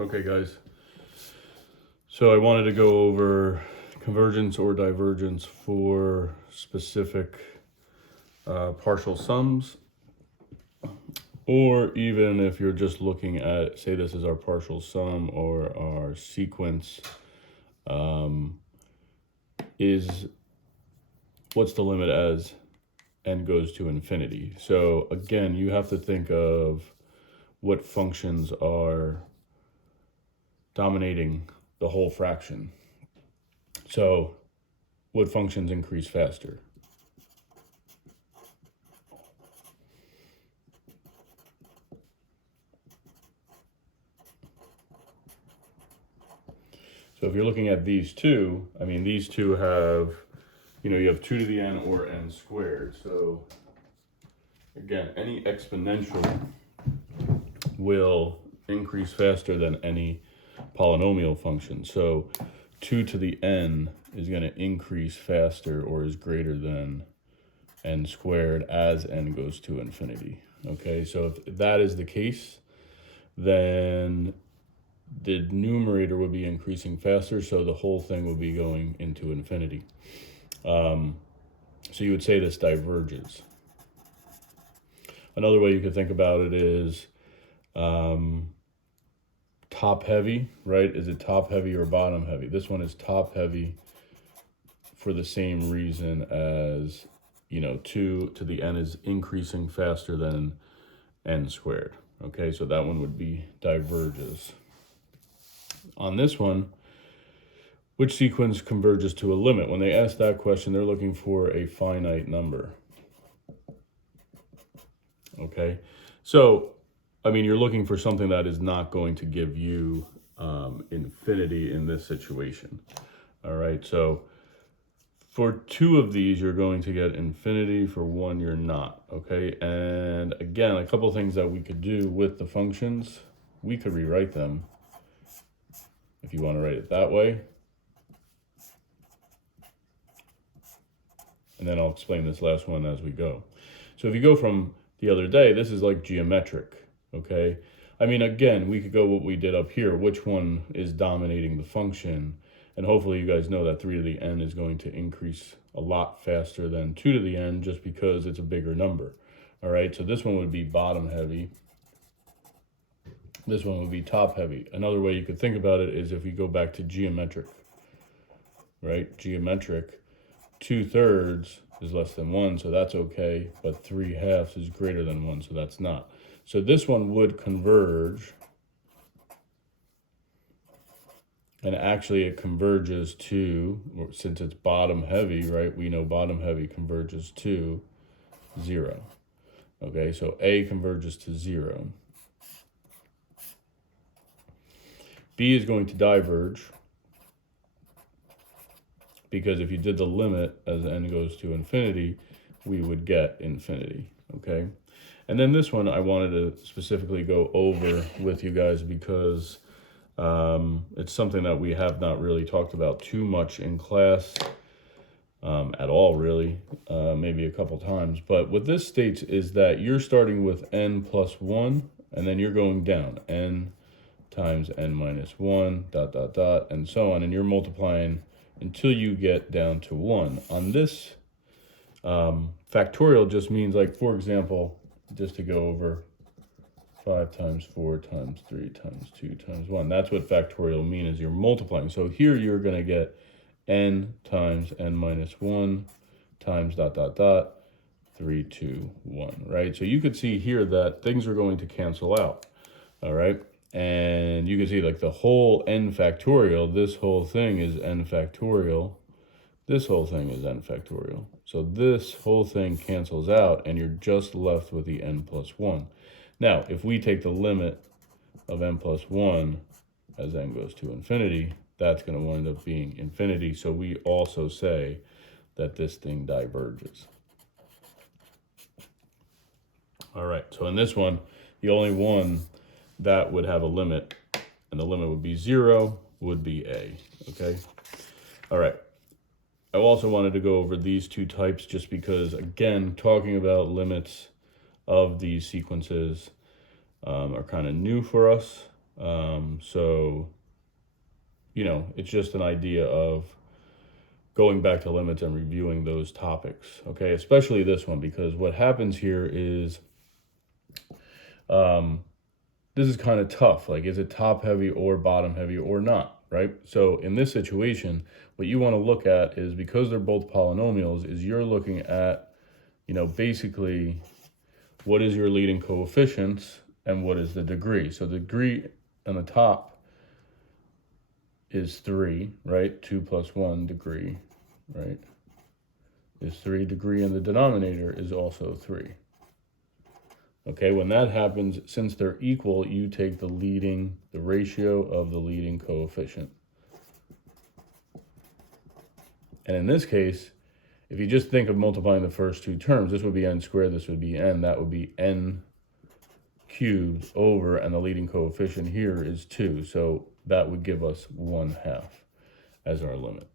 Okay, guys. So I wanted to go over convergence or divergence for specific partial sums, or even if you're just looking at, say this is our partial sum or our sequence, is what's the limit as n goes to infinity. So again, you have to think of what functions are dominating the whole fraction. So what functions increase faster? So if you're looking at these two, these two have, you have 2 to the n or n squared. So again, any exponential will increase faster than any polynomial function. So 2 to the n is going to increase faster or is greater than n squared as n goes to infinity. Okay, so if that is the case, then the numerator would be increasing faster, so the whole thing would be going into infinity. So you would say this diverges. Another way you could think about it is top heavy, right? Is it top heavy or bottom heavy? This one is top heavy for the same reason as, 2 to the n is increasing faster than n squared. Okay, so that one would be diverges. On this one, which sequence converges to a limit? When they ask that question, they're looking for a finite number. Okay, so, you're looking for something that is not going to give you infinity in this situation. All right, so for 2 of these, you're going to get infinity. For 1, you're not, okay? And again, a couple things that we could do with the functions, we could rewrite them if you want to write it that way. And then I'll explain this last one as we go. So if you go from the other day, this is like geometric, okay? Again, we could go what we did up here, which one is dominating the function. And hopefully you guys know that 3 to the n is going to increase a lot faster than 2 to the n just because it's a bigger number. All right, so this one would be bottom heavy. This one would be top heavy. Another way you could think about it is if we go back to geometric, right? Geometric, 2/3 is less than 1, so that's okay, but 3/2 is greater than 1, so that's not. So this one would converge, and actually it converges to, since it's bottom heavy, right? We know bottom heavy converges to 0. Okay, so A converges to 0. B is going to diverge, because if you did the limit as n goes to infinity, we would get infinity, okay? And then this one I wanted to specifically go over with you guys because it's something that we have not really talked about too much in class at all, really, maybe a couple times. But what this states is that you're starting with n plus 1, and then you're going down, n times n minus 1, ... and so on, and you're multiplying until you get down to 1. On this, factorial just means, like, for example, just to go over 5 times 4 times 3 times 2 times 1. That's what factorial means, is you're multiplying. So here you're going to get n times n minus 1 times ... 3, 2, 1, right? So you could see here that things are going to cancel out, all right? And you can see, like, the whole n factorial, this whole thing is n factorial. This whole thing is n factorial. So this whole thing cancels out, and you're just left with the n plus 1. Now, if we take the limit of n plus 1 as n goes to infinity, that's going to wind up being infinity. So we also say that this thing diverges. All right, so in this one, the only one that would have a limit, and the limit would be 0, would be A, okay? All right. I also wanted to go over these two types just because, again, talking about limits of these sequences are kind of new for us. So, you know, it's just an idea of going back to limits and reviewing those topics, okay? Especially this one, because what happens here is this is kind of tough. Like, is it top heavy or bottom heavy or not, right? So in this situation, what you want to look at is, because they're both polynomials, is you're looking at, you know, basically what is your leading coefficients and what is the degree. So the degree on the top is 3, right? 2 plus 1 degree, right, is 3. Degree in the denominator is also 3. Okay, when that happens, since they're equal, you take the ratio of the leading coefficient. And in this case, if you just think of multiplying the first two terms, this would be n squared, this would be n, that would be n cubed over, and the leading coefficient here is 2. So that would give us 1/2 as our limit.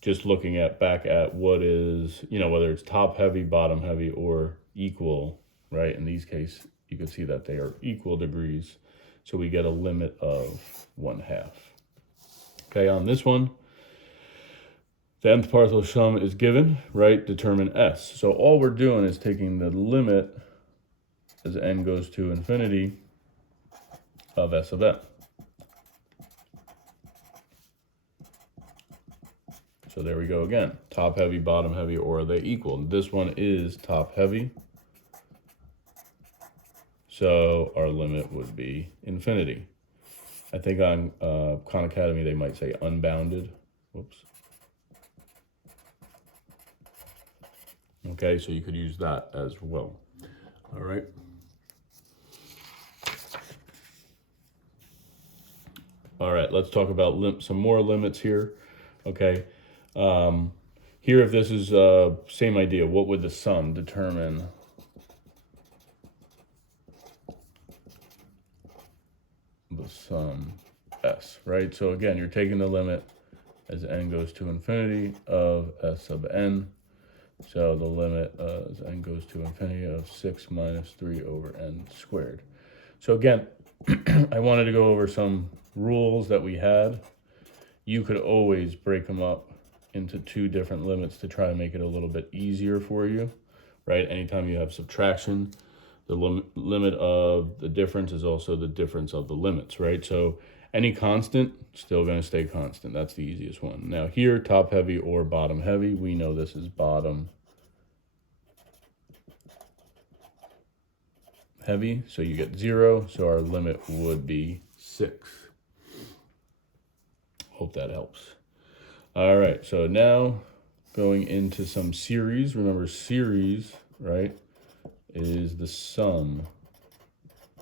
Just looking back at what is, you know, whether it's top heavy, bottom heavy, or equal, right? In these cases, you can see that they are equal degrees. So we get a limit of 1/2. Okay, on this one, the nth partial sum is given, right? Determine s. So all we're doing is taking the limit as n goes to infinity of s of n. So there we go again. Top heavy, bottom heavy, or are they equal? This one is top heavy. So our limit would be infinity. I think on Khan Academy they might say unbounded. Whoops. Okay, so you could use that as well. All right. All right, let's talk about some more limits here. Okay. Here, if this is same idea, what would the sum determine the sum s, right? So again, you're taking the limit as n goes to infinity of s sub n. So the limit as n goes to infinity of 6 minus 3 over n squared. So again, I wanted to go over some rules that we had. You could always break them up into two different limits to try to make it a little bit easier for you, right? Anytime you have subtraction, the limit of the difference is also the difference of the limits, right? So any constant, still going to stay constant. That's the easiest one. Now here, top heavy or bottom heavy, we know this is bottom heavy, so you get 0. So our limit would be 6. Hope that helps. All right, so now going into some series. Remember, series, right, is the sum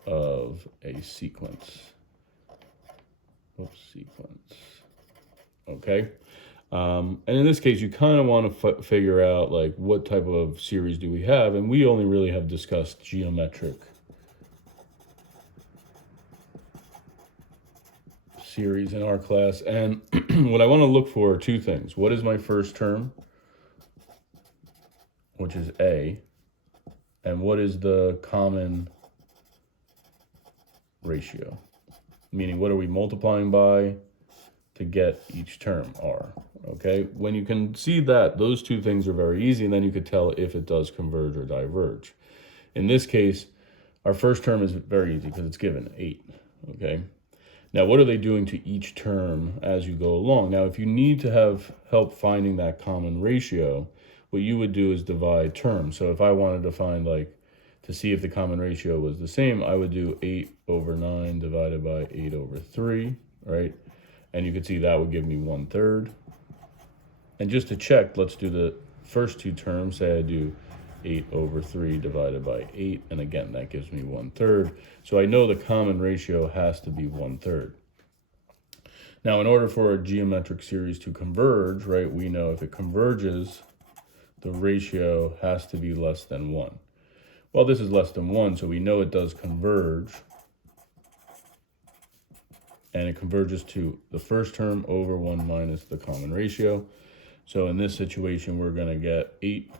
of a sequence. Sequence. Okay. And in this case, you kind of want to figure out, like, what type of series do we have? And we only really have discussed geometric series in our class. And what I want to look for are two things. What is my first term, which is a, and what is the common ratio? Meaning, what are we multiplying by to get each term, r? Okay, when you can see that, those two things are very easy, and then you could tell if it does converge or diverge. In this case, our first term is very easy because it's given, 8, okay? Now, what are they doing to each term as you go along? Now, if you need to have help finding that common ratio, what you would do is divide terms. So if I wanted to find, like, to see if the common ratio was the same, I would do 8 over 9 divided by 8 over 3, right? And you could see that would give me 1/3. And just to check, let's do the first two terms. Say I do 8 over 3 divided by 8, and again, that gives me 1/3. So I know the common ratio has to be 1/3. Now, in order for a geometric series to converge, right, we know if it converges, the ratio has to be less than 1. Well, this is less than 1, so we know it does converge. And it converges to the first term over 1 minus the common ratio. So in this situation, we're going to get 8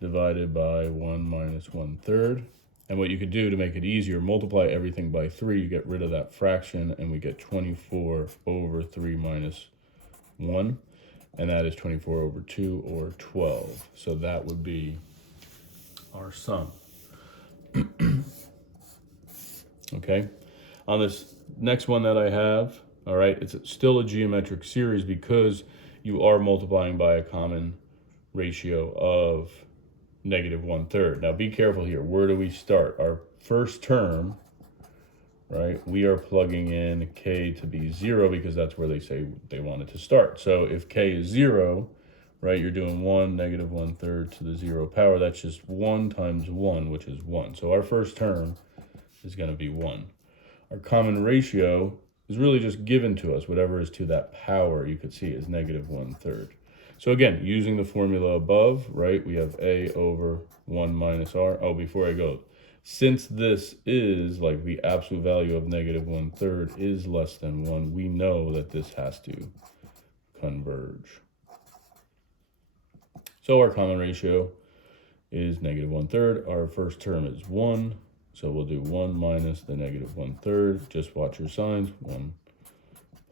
divided by 1 minus 1/3. And what you could do to make it easier, multiply everything by 3, you get rid of that fraction, and we get 24 over 3 minus 1. And that is 24 over 2, or 12. So that would be our sum. Okay. On this next one that I have, all right, it's still a geometric series because you are multiplying by a common ratio of -1/3. Now be careful here. Where do we start? Our first term, right, we are plugging in k to be 0 because that's where they say they want it to start. So if k is 0, right, you're doing 1 -1/3 to the 0 power. That's just 1 times 1, which is 1. So our first term is going to be 1. Our common ratio is really just given to us. Whatever is to that power, you could see, is -1/3. So again, using the formula above, right, we have a over 1 minus r. Oh, before I go, since this is like the absolute value of -1/3 is less than 1, we know that this has to converge. So our common ratio is -1/3. Our first term is 1. So we'll do 1 minus the -1/3. Just watch your signs. 1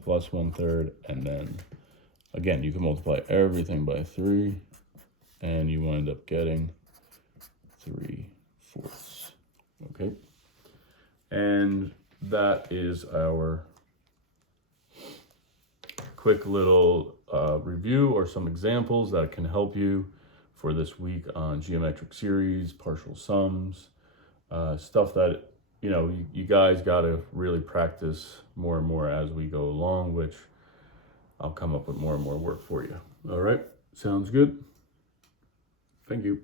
plus 1/3. And then, again, you can multiply everything by 3. And you wind up getting 3/4. Okay. And that is our quick little review or some examples that can help you for this week on geometric series, partial sums. Stuff that, you guys got to really practice more and more as we go along, which I'll come up with more and more work for you. All right. Sounds good. Thank you.